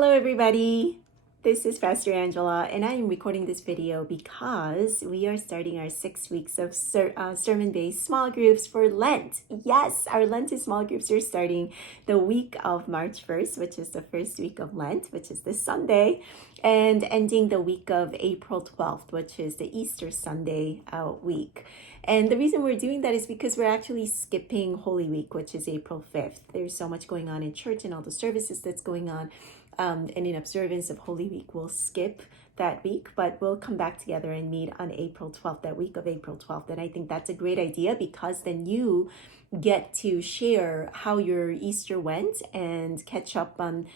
Hello, everybody. This is Pastor Angela, and I am recording this video because we are starting our 6 weeks of sermon-based small groups for Lent. Yes, our Lenten small groups are starting the week of March 1st, which is the first week of Lent, which is this Sunday, and ending the week of April 12th, which is the Easter Sunday week. And the reason we're doing that is because we're actually skipping Holy Week, which is April 5th. There's so much going on in church and all the services that's going on. And in observance of Holy Week, we'll skip that week, but we'll come back together and meet on April 12th, that week of April 12th. And I think that's a great idea because then you get to share how your Easter went and catch up on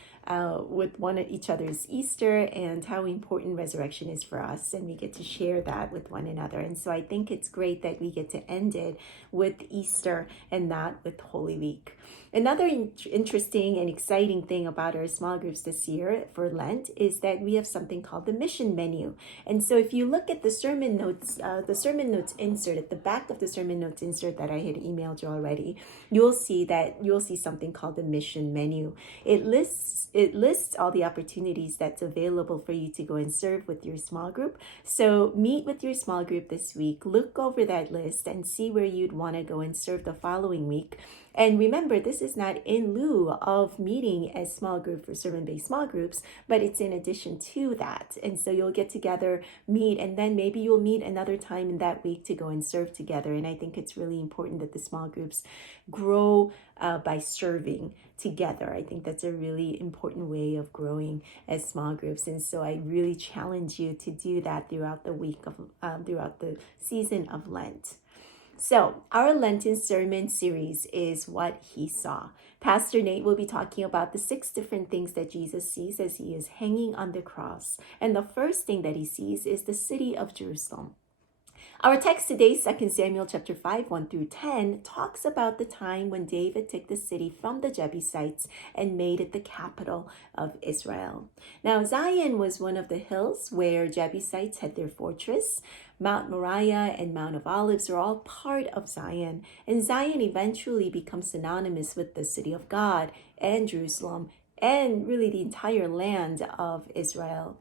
with each other's Easter and how important resurrection is for us. And we get to share that with one another. And so I think it's great that we get to end it with Easter and not with Holy Week. Another interesting and exciting thing about our small groups this year for Lent is that we have something called the mission menu. And so if you look at the sermon notes insert at the back of the sermon notes insert that I had emailed you already, you'll see something called the mission menu. It lists all the opportunities that's available for you to go and serve with your small group. So meet with your small group this week, look over that list and see where you'd want to go and serve the following week. And remember, this is not in lieu of meeting as small group for sermon-based small groups, but it's in addition to that. And so you'll get together, meet, and then maybe you'll meet another time in that week to go and serve together. And I think it's really important that the small groups grow by serving together. I think that's a really important way of growing as small groups. And so I really challenge you to do that throughout the season of Lent. So our Lenten sermon series is What He Saw. Pastor Nate will be talking about the 6 different things that Jesus sees as he is hanging on the cross. And the first thing that he sees is the city of Jerusalem. Our text today, 2 Samuel chapter 5, 1 through 10, talks about the time when David took the city from the Jebusites and made it the capital of Israel. Now, Zion was one of the hills where Jebusites had their fortress. Mount Moriah and Mount of Olives are all part of Zion, and Zion eventually becomes synonymous with the city of God and Jerusalem and really the entire land of Israel.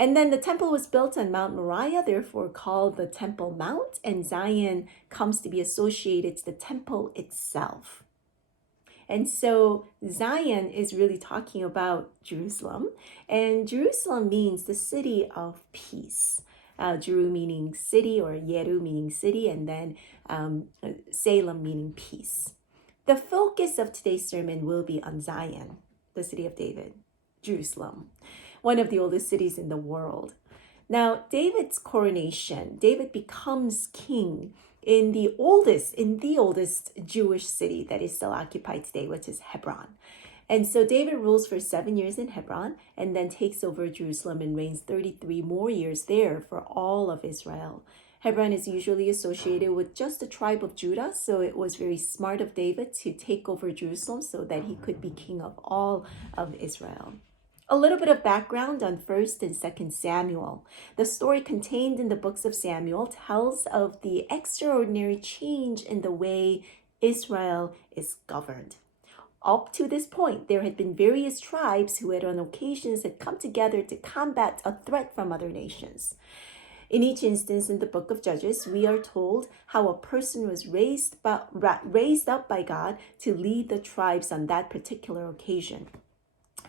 And then the temple was built on Mount Moriah, therefore called the Temple Mount, and Zion comes to be associated to the temple itself. And so Zion is really talking about Jerusalem, and Jerusalem means the city of peace. Jeru meaning city, or Yeru meaning city, and then Salem meaning peace. The focus of today's sermon will be on Zion, the city of David, Jerusalem, one of the oldest cities in the world. Now, David's coronation, David becomes king in the oldest Jewish city that is still occupied today, which is Hebron. And so David rules for 7 years in Hebron and then takes over Jerusalem and reigns 33 more years there for all of Israel. Hebron is usually associated with just the tribe of Judah, so it was very smart of David to take over Jerusalem so that he could be king of all of Israel. A little bit of background on 1st and 2nd Samuel. The story contained in the books of Samuel tells of the extraordinary change in the way Israel is governed. Up to this point, there had been various tribes who on occasions had come together to combat a threat from other nations. In each instance in the book of Judges, we are told how a person was raised up by God to lead the tribes on that particular occasion.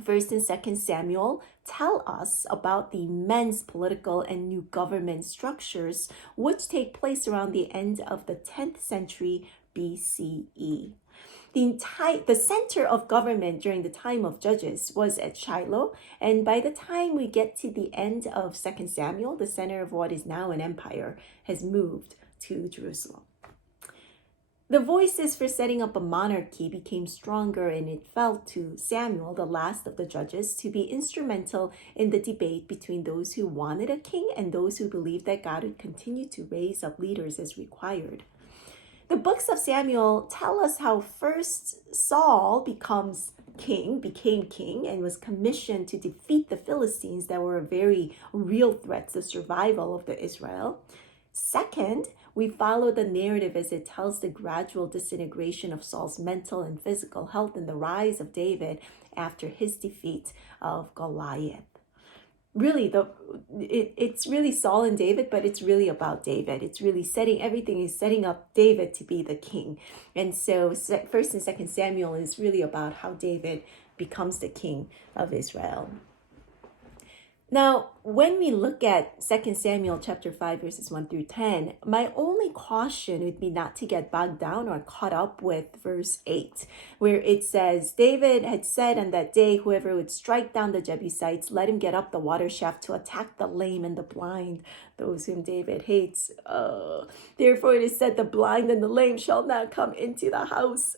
1st and 2nd Samuel tell us about the immense political and new government structures which take place around the end of the 10th century BCE. The center of government during the time of Judges was at Shiloh, and by the time we get to the end of 2nd Samuel, the center of what is now an empire has moved to Jerusalem. The voices for setting up a monarchy became stronger, and it fell to Samuel, the last of the judges, to be instrumental in the debate between those who wanted a king and those who believed that God would continue to raise up leaders as required. The books of Samuel tell us how first Saul became king, and was commissioned to defeat the Philistines that were a very real threat to the survival of the Israel. Second, we follow the narrative as it tells the gradual disintegration of Saul's mental and physical health and the rise of David after his defeat of Goliath. Really, it's really Saul and David, but it's really about David. It's really everything is setting up David to be the king. And so First and Second Samuel is really about how David becomes the king of Israel. Now, when we look at 2 Samuel chapter 5, verses 1 through 10, my only caution would be not to get bogged down or caught up with verse 8, where it says, David had said on that day, whoever would strike down the Jebusites, let him get up the water shaft to attack the lame and the blind, those whom David hates. Therefore it is said, the blind and the lame shall not come into the house.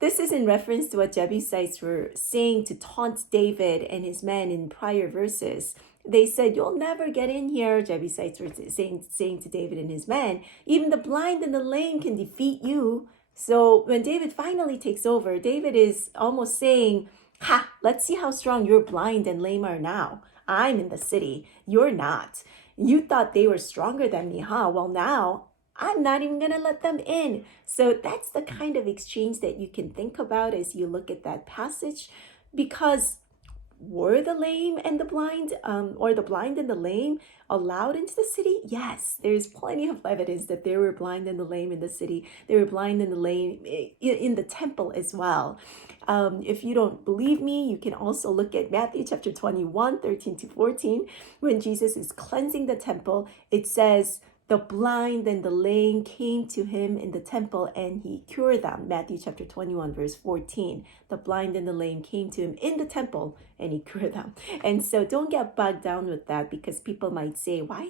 This is in reference to what Jebusites were saying to taunt David and his men in prior verses. They said, you'll never get in here. Jebusites were saying to David and his men, even the blind and the lame can defeat you. So when David finally takes over, David is almost saying, let's see how strong your blind and lame are now. I'm in the city. You're not. You thought they were stronger than me, huh? Well, now I'm not even going to let them in. So that's the kind of exchange that you can think about as you look at that passage, because were the lame and the blind, or the blind and the lame allowed into the city? Yes, there's plenty of evidence that there were blind and the lame in the city. There were blind and the lame in the temple as well. If you don't believe me, you can also look at Matthew chapter 21, 13 to 14. When Jesus is cleansing the temple, it says, the blind and the lame came to him in the temple and he cured them. Matthew chapter 21, verse 14. The blind and the lame came to him in the temple and he cured them. And so don't get bogged down with that, because people might say, why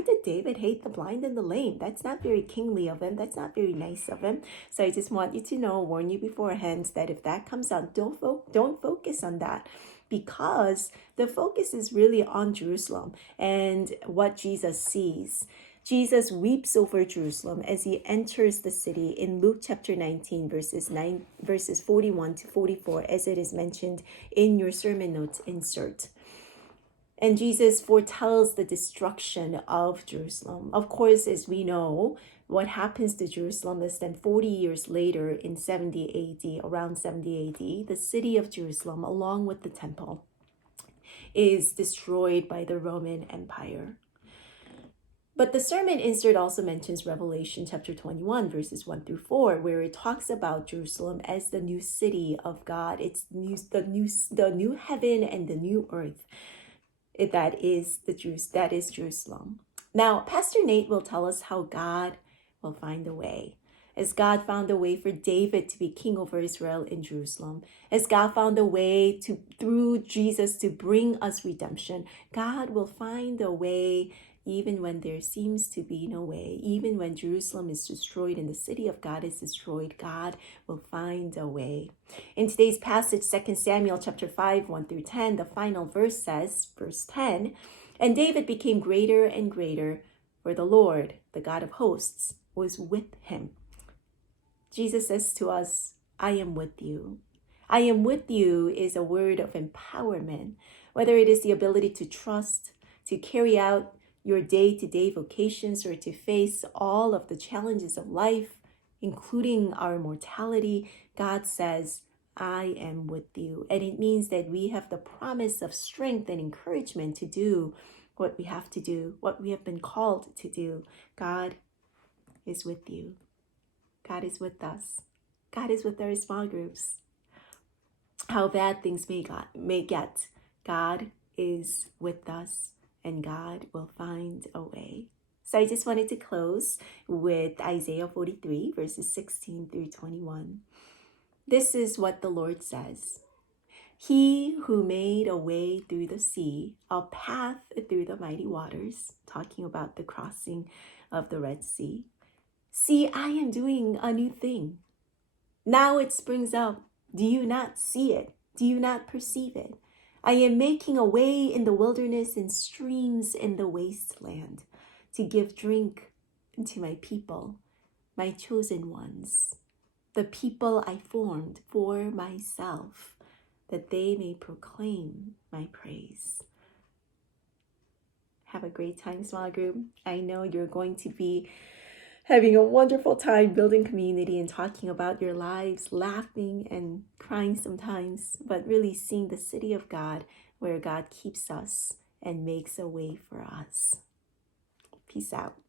did David hate the blind and the lame? That's not very kingly of him. That's not very nice of him. So I just want you to know, warn you beforehand, that if that comes out, don't focus on that, because the focus is really on Jerusalem and what Jesus sees. Jesus weeps over Jerusalem as he enters the city in Luke chapter 19, verses 41 to 44, as it is mentioned in your sermon notes insert. And Jesus foretells the destruction of Jerusalem. Of course, as we know, what happens to Jerusalem less than 40 years later in 70 AD, around 70 AD, the city of Jerusalem, along with the temple, is destroyed by the Roman Empire. But the sermon insert also mentions Revelation chapter 21, verses 1 through 4, where it talks about Jerusalem as the new city of God. It's the new heaven and the new earth. That is Jerusalem. Now, Pastor Nate will tell us how God will find a way. As God found a way for David to be king over Israel in Jerusalem, as God found a way through Jesus to bring us redemption, God will find a way even when there seems to be no way. Even when Jerusalem is destroyed and the city of God is destroyed, God will find a way. In today's passage, 2 Samuel chapter 5, 1 through 10, the final verse says, verse 10, and David became greater and greater, for the Lord, the God of hosts, was with him. Jesus says to us, I am with you. I am with you is a word of empowerment, whether it is the ability to trust, to carry out your day-to-day vocations, or to face all of the challenges of life, including our mortality. God says, I am with you. And it means that we have the promise of strength and encouragement to do what we have to do, what we have been called to do. God is with you. God is with us. God is with our small groups. How bad things may get, God is with us, and God will find a way. So I just wanted to close with Isaiah 43, verses 16 through 21. This is what the Lord says. He who made a way through the sea, a path through the mighty waters, talking about the crossing of the Red Sea. See, I am doing a new thing. Now it springs up. Do you not see it? Do you not perceive it? I am making a way in the wilderness and streams in the wasteland, to give drink to my people, my chosen ones, the people I formed for myself, that they may proclaim my praise. Have a great time, small group. I know you're going to be having a wonderful time building community and talking about your lives, laughing and crying sometimes, but really seeing the city of God where God keeps us and makes a way for us. Peace out.